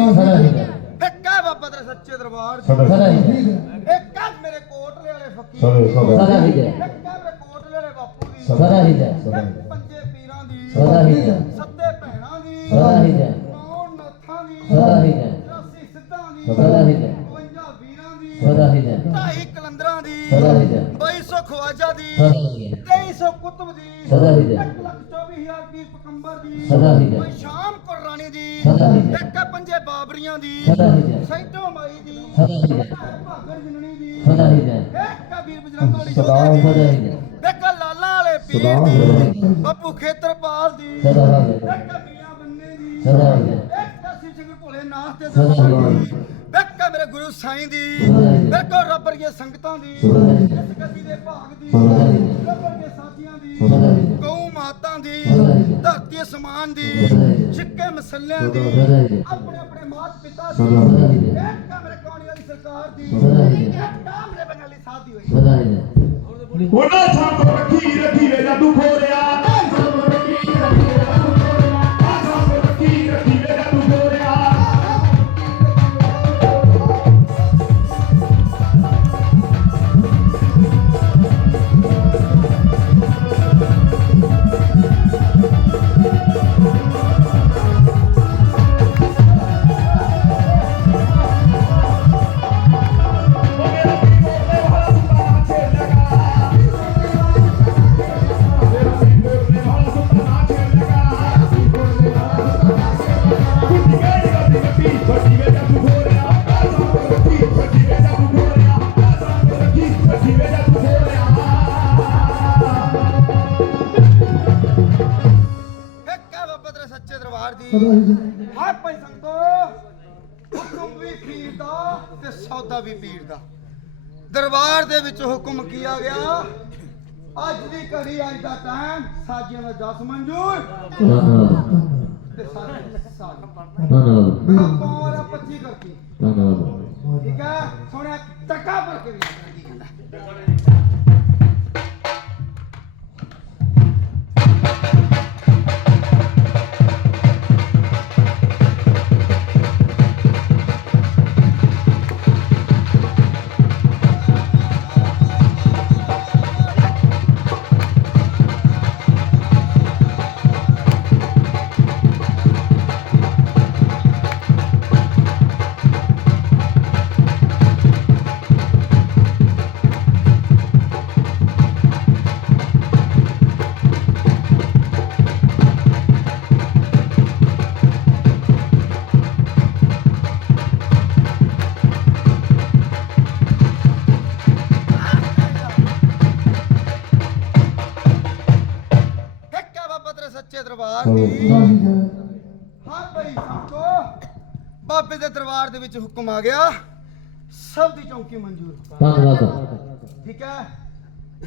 ਦੀ ਸਦਾ ਹੀ ਹੈ ਇੱਕ ਹੈ ਬਾਬਾ ਤੇਰੇ ਸੱਚੇ ਦਰਬਾਰ ਦੀ ਸਦਾ ਹੀ ਹੈ ਇੱਕ ਹੈ ਮੇਰੇ ਕੋਟਲੇ ਵਾਲੇ ਫਕੀਰ ਸਦਾ ਹੀ ਹੈ ਇੱਕ ਹੈ ਮੇਰੇ ਕੋਟਲੇ ਵਾਲੇ ਬਾਪੂ ਦੀ ਸਦਾ ਹੀ ਹੈ ਸਦਾ ਇੱਕ ਪੰਜੇ ਪੀਰਾਂ ਦੀ ਸਦਾ ਹੀ ਹੈ ਸੱਤੇ ਭੈਣਾਂ ਦੀ ਸਦਾ ਹੀ ਹੈ ਨੌ ਨਾਥਾਂ ਦੀ ਸਦਾ ਹੀ ਹੈ 84 ਸਿੱਧਾਂ ਦੀ ਸਦਾ ਹੀ ਹੈ 52 ਵੀਰਾਂ ਦੀ ਸਦਾ ਹੀ ਹੈ ਢਾਈ ਕਲੰਦਰਾਂ ਦੀ ਸਦਾ ਹੀ ਹੈ 2200 ਖਵਾਜਾ ਦੀ ਸਦਾ ਹੀ ਹੈ 2300 ਕੁਤਬ ਦੀ ਸਦਾ ਹੀ ਹੈ 1 ਲੱਖ 24000 ਪੀਰ ਪਕੰਬਰ ਦੀ ਸਦਾ ਹੀ ਹੈ ਕੋਈ ਸ਼ਾਮ ਕੁਰਾਨੀ ਦੀ ਸਦਾ ਹੀ ਹੈ ਇੱਕ ਪੰਜੇ ਬਾਬਰੀਆਂ ਦੀ ਸਦਾ ਹੀ ਹੈ ਸੈਂਟੋ ਮਾਈ ਦੀ ਭਾਗਰ ਜਨਨੀ ਦੀ ਸਦਾ ਹੀ ਹੈ ਇੱਕ ਹੈ ਵੀਰ ਬਜਰੰਗ ਵਾਲੀ ਸਦਾ ਜੋਧੇ ਹੀ ਦੀ ਹੈ ਇੱਕ ਹੈ ਲਾਲਾ ਵਾਲੇ ਪੀਰ ਦੀ ਬੱਪੂ ਖੇਤਰਪਾਲ ਦੀ ਸਦਾ ਹੀ ਇੱਕ ਹੈ ਹੈ ਮੀਆਂ ਬੰਨੇ ਦੀ ਸਦਾ ਹੀ ਹੈ ਇੱਕ ਹੈ ਸਿਰ ਸਿੰਘ ਭੋਲੇ ਨਾਥ ਦੇ ਸਦਾ ਹੀ ਦਰਬਾਰ ਹੈ। ਦੀ ਇੱਕ ਹੈ ਮੇਰੇ ਗੁਰੂ ਸਾਈਂ ਦੀ ਹੈ ਰੱਬ ਰਗੇ ਸੰਗਤਾਂ ਦੀ। ਇਸ ਗੱਦੀ ਦੇ ਭਾਗ ਦੀ। ਰੱਬ ਸਾਥੀਆਂ ਦੀ। ਗਊ ਮਾਤਾ ਦੀ। ਧਰਤੀ ਅਸਮਾਨ ਦੀ। ਛਿੱਕੇ ਮਸਲਿਆਂ ਦੀ। ਆਪਣੇ ਆਪਣੇ ਮਾਤ ਪਿਤਾ ਦੀ। ਇੱਕ ਹੈ ਮੇਰੇ ਕੌਣੀ ਵਾਲੀ ਸਰਕਾਰ ਦੀ। ਇੱਕ ਹੈ ਮੇਰੇ ਬੰਗਾਲੀ ਸਾਥ ਦੀ ਹੋਈ ਉਹਨਾਂ ਸਾਂਭ ਰੱਖੀ ਰੱਖੀ ਵੇ ਜਾਦੂ ਖੋਰਿਆ ਵੀ ਪੀਰ ਦਾ ਤੇ ਸੌਦਾ ਵੀ ਪੀਰ ਦਾ। ਦਰਬਾਰ ਦੇ ਵਿੱਚ ਹੁਕਮ ਕੀਆ ਗਿਆ ਅੱਜ ਦੀ ਘੜੀ ਅੱਜ ਦਾ ਟਾਈਮ ਸਾਜੀਆਂ ਦਾ 10 ਮਨਜ਼ੂਰ ਤੇ ਸਾਜੀਆਂ ਸਾਜ ਪੌਰ 25 ਕਰਤੀ ਠੀਕ ਹੈ? ਸੋਹਣਿਆ ਟੱਕਾ ਭਰ ਕੇ ਵੀ ਕਹਿੰਦਾ ਸੱਚੇ ਦਰਬਾਰ ਦੀ। ਹਾਂ ਭਾਈ ਸੰਤੋ ਬਾਬੇ ਦੇ ਦਰਬਾਰ ਦੇ ਵਿੱਚ ਹੁਕਮ ਆ ਗਿਆ। ਸਭ ਦੀ ਚੌਂਕੀ ਮਨਜ਼ੂਰ। ਧੰਨਵਾਦ। ਠੀਕ ਹੈ?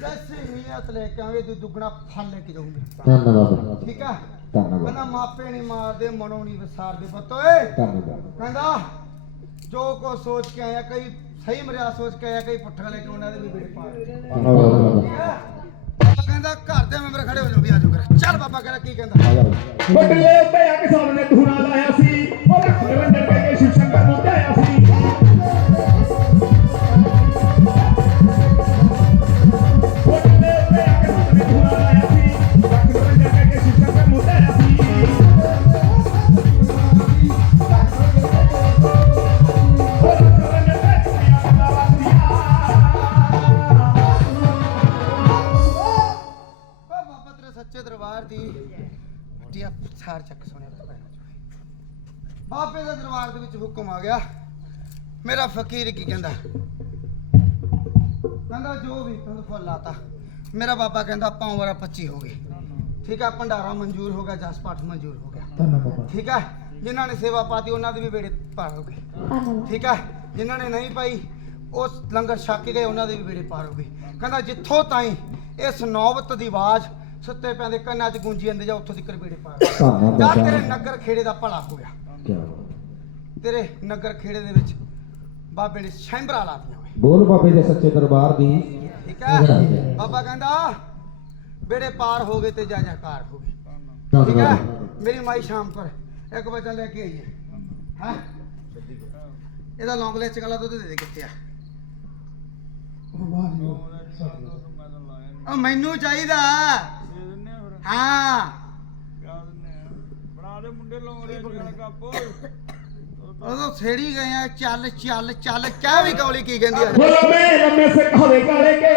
ਜੈਸੇ ਨੀਅਤ ਲੈ ਕੇ ਆਵੇ ਤੂੰ ਦੁੱਗਣਾ ਫਲ ਲੈ ਕੇ ਜਾਊਂਗੇ। ਧੰਨਵਾਦ। ਠੀਕ ਹੈ? ਧੰਨਵਾਦ। ਕਹਿੰਦਾ ਮਾਪੇ ਨਹੀਂ ਮਾਰਦੇ ਮਨੋਂ ਨਹੀਂ ਵਿਸਾਰਦੇ ਪਤੋਏ ਧੰਨਵਾਦ। ਕਹਿੰਦਾ ਜੋ ਕੋ ਸੋਚ ਕੇ ਆਇਆ ਕਈ ਸਹੀ ਮਰਿਆ ਸੋਚ ਕੇ ਆਇਆ ਕਈ ਪੁੱਠਾ ਲੈ ਕੇ ਉਹਨਾਂ ਦੇ ਵੀ ਬੇੜੇ ਪਾ। ਧੰਨਵਾਦ। ਕਹਿੰਦਾ ਘਰ ਦੇ ਮੈਂਬਰ ਖੜੇ ਹੋ ਜਾਓ ਵੀ ਆਜੋ ਕਰ ਚੱਲ ਬਾਬਾ ਕਹਿੰਦਾ ਕੀ ਕਹਿੰਦਾ? ਬਟਲੇ ਉੱਤੇ ਆ ਕੇ ਧੂਣਾ ਲਾਇਆ ਸੀ। ਉਹ ਹੁਕਮ ਆ ਗਿਆ। ਮੇਰਾ ਫਕੀਰ ਕੀ ਕਹਿੰਦਾ? ਕਹਿੰਦਾ ਜੋ ਵੀ ਤੁਹਾਨੂੰ ਫੁੱਲ ਲਾਤਾ ਮੇਰਾ ਬਾਬਾ ਕਹਿੰਦਾ ਪਾਉਂ 25 ਹੋ ਗਏ ਠੀਕ ਹੈ ਭੰਡਾਰਾ ਮਨਜ਼ੂਰ ਹੋ ਗਿਆ ਜਸ ਪਾਠ ਮਨਜ਼ੂਰ ਹੋ ਗਿਆ। ਧੰਨਾ ਬਾਬਾ। ਠੀਕ ਹੈ ਜਿਨ੍ਹਾਂ ਨੇ ਸੇਵਾ ਪਾਤੀ ਉਹਨਾਂ ਦੇ ਵੀ ਬੇੜੇ ਪਾਰ ਹੋ ਗਏ। ਠੀਕ ਹੈ ਜਿਨ੍ਹਾਂ ਨੇ ਨਹੀਂ ਪਾਈ ਉਸ ਲੰਗਰ ਛਕ ਕੇ ਗਏ ਉਹਨਾਂ ਦੇ ਵੀ ਬੇੜੇ ਪਾਰ ਹੋ ਗਏ। ਕਹਿੰਦਾ ਜਿੱਥੋਂ ਤਾਈਂ ਇਸ ਨੌਬਤ ਦੀ ਆਵਾਜ਼ ਸੁੱਤੇ ਪੈਂਦੇ ਕੰਨਾਂ 'ਚ ਗੂੰਜੀ ਜਾਂਦੇ ਜਾ ਉੱਥੋਂ ਤੱਕ ਬੇੜੇ ਪਾਰ ਜਾ ਬਾਬਾ। ਤੇਰੇ ਨਗਰ ਖੇੜੇ ਦਾ ਭਲਾ ਹੋ ਗਿਆ। ਕੀ ਤੇਰੇ ਨਗਰ ਖੇੜੇ ਦੇ ਵਿੱਚ ਬਾਬੇ ਨੇ ਸ਼ੈਂਬਰਾ ਲਾਤੀਆਂ ਓਏ। ਬੋਲ ਬਾਬੇ ਦੇ ਸੱਚੇ ਦਰਬਾਰ ਦੀ। ਠੀਕ ਹੈ? ਬਾਬਾ ਕਹਿੰਦਾ ਬੇੜੇ ਪਾਰ ਹੋ ਗਏ ਤੇ ਜਾ ਜਾਕਾਰ ਹੋ ਗਏ। ਧੰਨ ਠੀਕ ਹੈ? ਮੇਰੀ ਮਾਈ ਸ਼ਾਮ ਪਰ ਇੱਕ ਬੱਚਾ ਲੈ ਕੇ ਆਈ ਹੈ। ਹਾਂ? ਇਹਦਾ ਲੌਂਗ ਲੈ ਚਕਲਾ ਦੁੱਧ ਦੇ ਦੇ ਕਿੱਥੇ ਆ। ਜੀ। ਉਹ ਮੈਨੂੰ ਚਾਹੀਦਾ। ਹਾਂ। ਉਦੋਂ ਛੇੜੀ ਗਏ ਆ, ਚੱਲ ਚੱਲ ਚੱਲ ਕਹਿ ਵੀ ਕੌਲੀ ਕੀ ਕਹਿੰਦੀ ਆ? ਲੰਮੇ ਲੰਮੇ ਸੇ ਕਾਲੇ ਕਾਲੇ ਕੇ।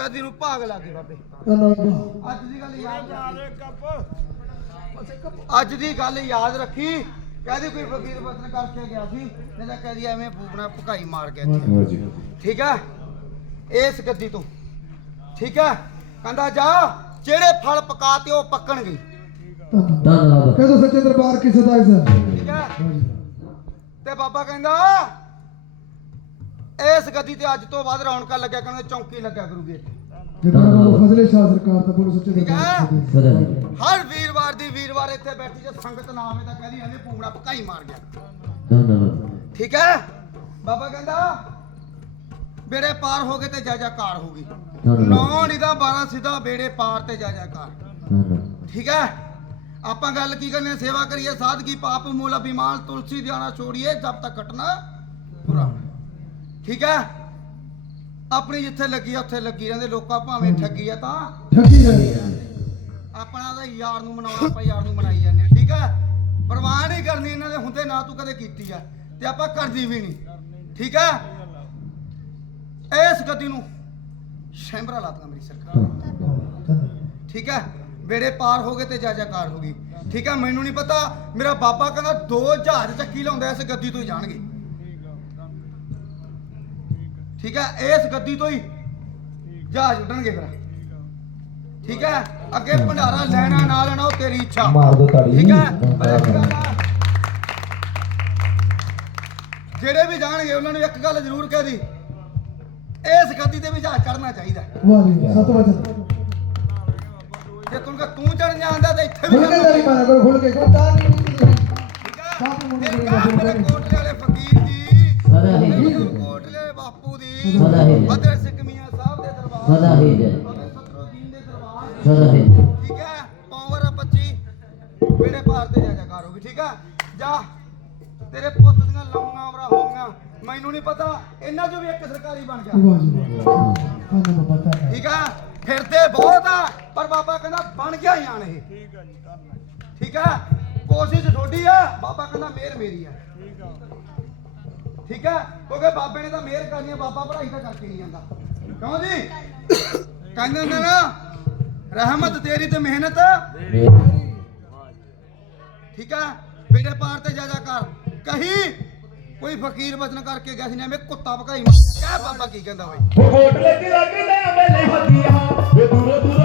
ਗਦੀ ਨੂੰ ਭਾਗ ਲਾ ਕੇ ਬਾਬੇ। ਅੱਜ ਦੀ ਗੱਲ ਯਾਦ ਅੱਜ ਦੀ ਗੱਲ ਯਾਦ ਰੱਖੀ। ਕਹਦੇ ਕੋਈ ਫਕੀਰ ਵਤਨ ਕਰਕੇ ਗਿਆ ਸੀ। ਨਹੀਂ ਤਾਂ ਕਹਦੀ ਐਵੇਂ ਫੂਕਣਾ ਭੁਕਾਈ ਮਾਰ ਗਿਆ ਇੱਥੇ। ਠੀਕ ਹੈ ਇਸ ਗੱਦੀ ਤੋਂ। ਠੀਕ ਹੈ ਕਹਿੰਦਾ ਜਾ ਜਿਹੜੇ ਫਲ ਪਕਾ ਤੇ ਉਹ ਪੱਕਣਗੇ। ਧੰਨਾ ਧੰਨ ਬਾਬਾ ਕਹਦੋ ਸੱਚੇ ਦਰਬਾਰ ਕੀ ਸਦਾਈ ਸਰ? ਠੀਕ ਹੈ ਤੇ ਬਾਬਾ ਕਹਿੰਦਾ ਇਸ ਗੱਦੀ ਤੇ ਅੱਜ ਤੋਂ ਬਾਅਦ ਰੌਣਕਾਂ ਲੱਗਿਆ ਕਹਿੰਦੇ ਚੌਂਕੀ ਲੱਗਿਆ ਕਰੂਗੀ ਇੱਥੇ। ਜਿਹੜਾ ਬਾਬਾ ਫਜ਼ਲੇ ਸ਼ਾਹ ਸਰਕਾਰ ਦਾ ਬੋਲੋ ਸੱਚੇ ਠੀਕ ਦਰਬਾਰ ਹੈ। ਕੀ ਸਦਾਈ ਸਦਾ ਹਰ ਵੀਰਵਾਰ ਦੀ ਵੀਰਵਾਰ ਇੱਥੇ ਬੈਠੀ ਜੇ ਸੰਗਤ ਨਾ ਆਵੇ ਤਾਂ ਕਹਿੰਦੀ ਐਵੇਂ ਪੂਣਾ ਭਕਾਈ ਮਾਰ ਗਿਆ। ਠੀਕ ਹੈ? ਬਾਬਾ ਕਹਿੰਦਾ ਬੇੜੇ ਪਾਰ ਹੋ ਗਏ ਤੇ ਜਾ ਜਾਕਾਰ ਹੋ ਗਈ। ਨੌ ਨਿਦਾ 12 ਸਿੱਧਾ ਬੇੜੇ ਪਾਰ ਤੇ ਜਾ ਜਾਕਾਰ। ਧੰਨ ਠੀਕ ਹੈ? ਆਪਾਂ ਗੱਲ ਕੀ ਕਰਨੀ ਹੈ ਸੇਵਾ ਕਰੀਏ ਸਾਧਗੀ ਪਾਪ ਮੂਲ ਅਭਿਮਾਨ ਤੁਲਸੀ ਦਿਆਣਾ ਛੋੜੀਏ ਜਬ ਤੱਕ ਕਟਣਾ ਪੁਰਾਣਾ। ਠੀਕ ਹੈ? ਆਪਣੀ ਜਿੱਥੇ ਲੱਗੀ ਆ ਉੱਥੇ ਲੱਗੀ ਰਹਿੰਦੇ। ਲੋਕਾਂ ਭਾਵੇਂ ਠੱਗੀ ਆ ਤਾਂ ਠੱਗੀ ਰਹੀ ਆਪਣਾ ਤਾਂ ਯਾਰ ਨੂੰ ਮਨਾਉਣਾ ਆਪਾਂ ਯਾਰ ਨੂੰ ਮਨਾਈ ਜਾਂਦੇ ਆ ਠੀਕ ਹੈ? ਪਰਵਾਹ ਨਹੀਂ ਕਰਨੀ ਇਹਨਾਂ ਦੇ ਹੁੰਦੇ ਨਾ ਤੂੰ ਕਦੇ ਕੀਤੀ ਆ ਤੇ ਆਪਾਂ ਕਰਦੀ ਵੀ ਨਹੀਂ ਠੀਕ ਹੈ? ਇਸ ਗੱਦੀ ਨੂੰ ਸ਼ੈਂਬਰਾ ਲਾਤਾ ਮੇਰੀ ਸਰਕਾਰ ਠੀਕ ਹੈ? ਬੇੜੇ ਪਾਰ ਹੋ ਗਏ ਤੇ ਜਾ ਜਾਕਾਰ ਹੋ ਗਈ। ਠੀਕ ਹੈ? ਮੈਨੂੰ ਨਹੀਂ ਪਤਾ ਮੇਰਾ ਬਾਬਾ ਕਹਿੰਦਾ ਦੋ ਜਹਾਜ਼ ਚੱਕੀ ਲਾਉਂਦਾ ਇਸ ਗੱਦੀ ਤੋਂ ਜਾਣਗੇ। ਠੀਕ ਹੈ? ਇਸ ਗੱਦੀ ਤੋਂ ਹੀ ਜਹਾਜ਼ ਉੱਡਣਗੇ ਫਿਰ। ਠੀਕ ਹੈ? ਅੱਗੇ ਭੰਡਾਰਾ ਲੈਣਾ ਨਾ ਲੈਣਾ ਉਹ ਤੇਰੀ ਇੱਛਾ। ਮਾਰ ਦੋ ਤਾੜੀ। ਠੀਕ ਹੈ? ਜਿਹੜੇ ਵੀ ਜਾਣਗੇ ਉਹਨਾਂ ਨੂੰ ਇੱਕ ਗੱਲ ਜ਼ਰੂਰ ਕਹਿ ਦੀ। ਇਸ ਗੱਦੀ ਤੇ ਵੀ ਜਹਾਜ਼ ਚੜਨਾ ਚਾਹੀਦਾ। ਵਾਹ ਜੀ ਵਾਹ। ਸਤ ਵਚਨ ਜੇ। ਤੂੰ ਕਹ ਤੂੰ ਚੜ ਜਾਂਦਾ ਤੇ ਇੱਥੇ ਵੀ ਖੁੱਲ ਕੇ ਮਾਰਾ ਖੁੱਲ ਕੇ। ਕੋਈ ਤਾਂ ਨਹੀਂ ਠੀਕ ਹੈ ਮੇਰੇ ਕੋਟਲੇ ਵਾਲੇ ਫਕੀਰ ਸਦਾ ਹੀ ਜੈ ਫਤਿਹ ਸਿੰਘ ਮੀਆਂ ਸਾਹਿਬ ਦੇ ਦਰਬਾਰ। ਸਦਾ ਹੀ ਜੈ ਬਾਬੇ ਸਤਰੋਦੀਨ ਦੇ ਦਰਬਾਰ। ਸਦਾ ਹੀ ਠੀਕ ਹੈ? ਪਾਵਰ ਆ 25 ਮੇਰੇ ਭਾਰ ਤੇ ਜਾ ਜਾ ਕਰ ਹੋਗੀ ਠੀਕ ਹੈ ਜਾ। ਤੇਰੇ ਪੁੱਤ ਦੀਆਂ ਲੰਮੀਆਂ ਉਮਰਾਂ ਹੋ ਗਈਆਂ। ਮੈਨੂੰ ਨਹੀਂ ਪਤਾ ਇਹਨਾਂ ਚੋਂ ਵੀ ਇੱਕ ਸਰਕਾਰੀ ਬਣ ਗਿਆ ਠੀਕ ਆ? ਫਿਰਦੇ ਬਹੁਤ ਆ ਪਰ ਬਾਬਾ ਕਹਿੰਦਾ ਬਣ ਗਿਆ ਹੀ ਆਣ ਇਹ। ਠੀਕ ਆ ਜੀ ਠੀਕ ਆ? ਕੋਸ਼ਿਸ਼ ਤੁਹਾਡੀ ਆ ਬਾਬਾ ਕਹਿੰਦਾ ਮਿਹਰ ਮੇਰੀ ਆ। ਠੀਕ ਆ। ਕਿਉਂਕਿ ਬਾਬੇ ਨੇ ਤਾਂ ਮਿਹਰ ਕਰਨੀ ਆ ਬਾਬਾ ਪੜਾਈ ਤਾਂ ਕਰਕੇ ਨਹੀਂ ਜਾਂਦਾ। ਕਿਉਂ ਜੀ? ਕਹਿੰਦੇ ਨੇ ਨਾ ਰਹਿਮਤ ਤੇਰੀ ਤੇ ਮਿਹਨਤ ਠੀਕ ਆ ਬੇੜੇ ਪਾਰ ਤੇ ਜਾ ਜਾ ਕਰ। ਕਹੀ ਕੋਈ ਫਕੀਰ ਬਚਨ ਕਰਕੇ ਗਿਆ ਸੀ ਨੇ ਐਵੇਂ ਕੁੱਤਾ ਭਕਾਈ ਮਾਰ ਕਹਿ ਬਾਬਾ ਕੀ ਕਹਿੰਦਾ ਓਏ? ਉਹ ਹੋਟਲ ਕੀ ਲੱਗਦਾ ਮੇਲੇ ਹੱਦੀਆਂ ਵੇ ਦੂਰੋਂ ਦੂਰੋਂ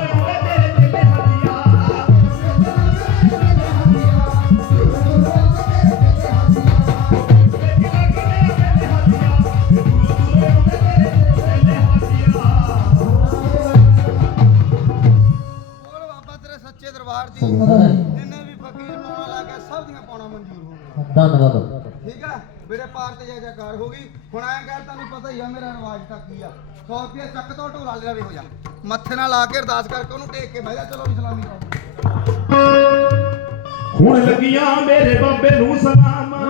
ਸੱਚੇ ਦਰਬਾਰ ਦੀ ਸਦਾ ਹੀ। ਜਿੰਨੇ ਵੀ ਫਕੀਰ ਪਾਉਣਾ ਲੱਗਾ ਸਭ ਦੀਆਂ ਪਾਉਣਾ ਮਨਜ਼ੂਰ ਹੋ ਗਈਆਂ। ਧੰਨ ਬਾਬਾ ਠੀਕ ਆ? ਮੇਰੇ ਪਾਰ ਤੇ ਜੈ ਜੈਕਾਰ ਹੋ ਗਈ। ਹੁਣ ਐਂ ਕਹਿ ਤੁਹਾਨੂੰ ਪਤਾ ਹੀ ਆ ਮੇਰਾ ਰਿਵਾਜ ਤਾਂ ਕੀ ਆ? 100 ਰੁਪਏ ਚੱਕ ਤੋਂ ਢੋਲਾ ਲਿਆ ਵੀ ਹੋ ਜਾ। ਮੱਥੇ ਨਾਲ ਲਾ ਕੇ ਅਰਦਾਸ ਕਰਕੇ ਉਹਨੂੰ ਟੇਕ ਕੇ ਬਹਿ ਜਾ ਚਲੋ ਵੀ ਸਲਾਮੀ ਪਾਓ ਹੁਣ ਲੱਗੀਆਂ ਮੇਰੇ ਬਾਬੇ ਨੂੰ ਸਲਾਮਾਂ।